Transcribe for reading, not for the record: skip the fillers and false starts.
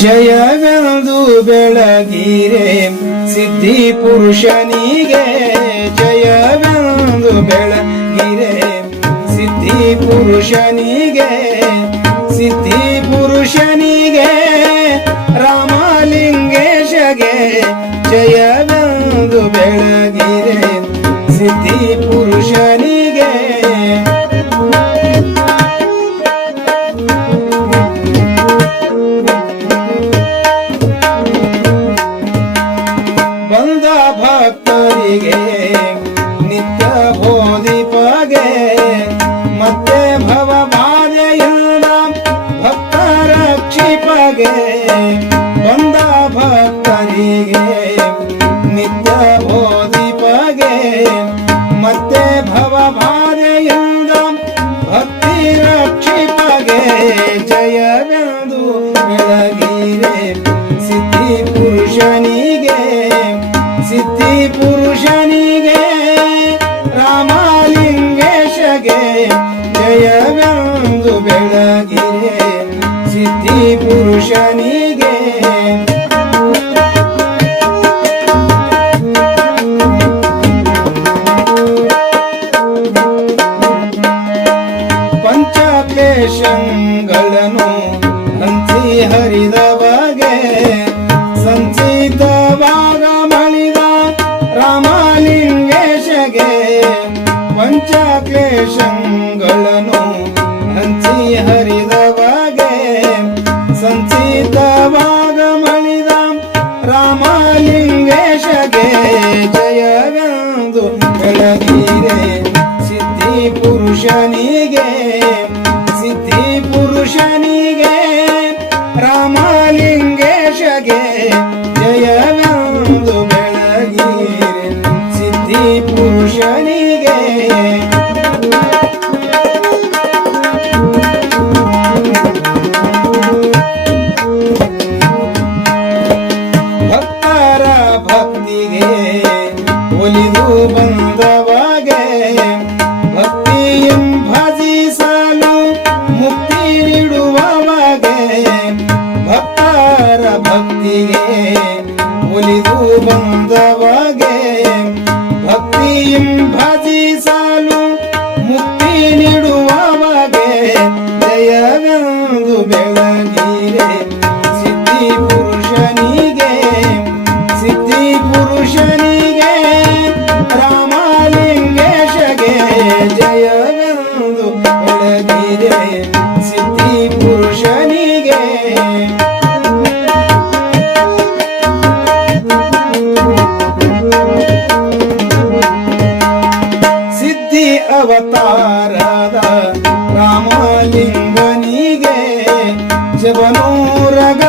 ಜಯವೆಂದು ಬೆಳಗಿರೆ ಸಿದ್ಧಿ ಪುರುಷನಿಗೆ ಜಯವೆಂದು ಬೆಳಗಿರೆ ಸಿದ್ಧಿ ಪುರುಷನಿಗೆ ಸಿದ್ಧಿ ಪುರುಷನಿಗೆ ರಾಮಲಿಂಗೇಶಗೆ ಜಯವೆಂದು ಬೆಳಗಿರೆ ಸಿದ್ಧಿ ಪುರುಷನಿಗೆ ಬಂದ ಭಕ್ತರಿಗೆ ನಿತ್ಯ ಬೋಧಿಪಗೆ ಮತ್ತೆ ಭವಬಾಧೆಯಿಂದ ಭಕ್ತ ರಕ್ಷಿಪಗೆ ಬಂದ ಭಕ್ತರಿಗೆ ನಿತ್ಯ ಬೋಧಿಪಗೆ ಮತ್ತೆ ಭವಬಾಧೆಯಿಂದ ಭಕ್ತಿ ರಕ್ಷಿಪಗೆ ಜಯವೆಂದು ಬೆಳಗಿರೆ ಸಿದ್ಧಿ ಪುರುಷನಿಗೆ ಸಿದ್ಧಿ ಪುರುಷನಿಗೆ ರಾಮಲಿಂಗೇಶಗೆ ಜಯವೆಂದು ಬೆಳಗಿರೆ ಸಿದ್ಧಿ ಪುರುಷನಿಗೆ ಪಂಚಕ್ಲೇಶಗಳನ್ನು ಹಂಚಿ ಹರಿದ ಬಗೆ ಸಂಚಿತವಾಗ ಮಳಿದ ರಾಮಲಿಂಗೇಶಗೆ ಪಂಚಕ್ಲೇಶಗಳನ್ನು ಹಂಚಿ ಹರಿದ ಬಗೆ ಸಂಚಿತವಾಗ ಮಳಿದ ರಾಮಲಿಂಗೇಶಗೆ ಜಯವೆಂದು ಬೆಳಗಿರೆ ಸಿದ್ಧಿ ಪುರುಷನಿಗೆ ಸಿದ್ಧಿ ಪುರುಷನಿಗೆ ರಾಮಲಿಂಗೇಶಗೆ ಜಯವೆಂದು ಬೆಳಗಿರೆ ಸಿದ್ಧಿ ಪುರುಷನಿಗೆ ಭಕ್ತರ ಭಕ್ತಿಗೆ ಒಲಿದು ಬಂದವಾಗೆ ಭಕ್ತಿಯಂ ಭಜಿಸಲು ಮುಕ್ತಿ ನೀಡುವವಾಗೆ ಭಕ್ತರ ಭಕ್ತಿಗೆ ಒಲಿದು ಬಂದವಾಗೆ ಭಕ್ತಿಯಂ ಭಜಿಸಲು ಮುಕ್ತಿ ನೀಡುವವಾಗೆ ಜಯವೆಂದು ಬೆಳಗಿರೆ ಸಿದ್ಧಿ ಪುರುಷನಿಗೆ ಸಿದ್ಧಿ ಪುರುಷನಿಗೆ ರಾಮಲಿಂಗೇಶಗೆ ಜಯವೆಂದು ಬೆಳಗಿರೆ ಸಿದ್ಧಿ ಪುರುಷನಿಗೆ ಸಿದ್ಧಿ ಅವತಾರದ ರಾಮಲಿಂಗನಿಗೆ ಜಬನೂರಗ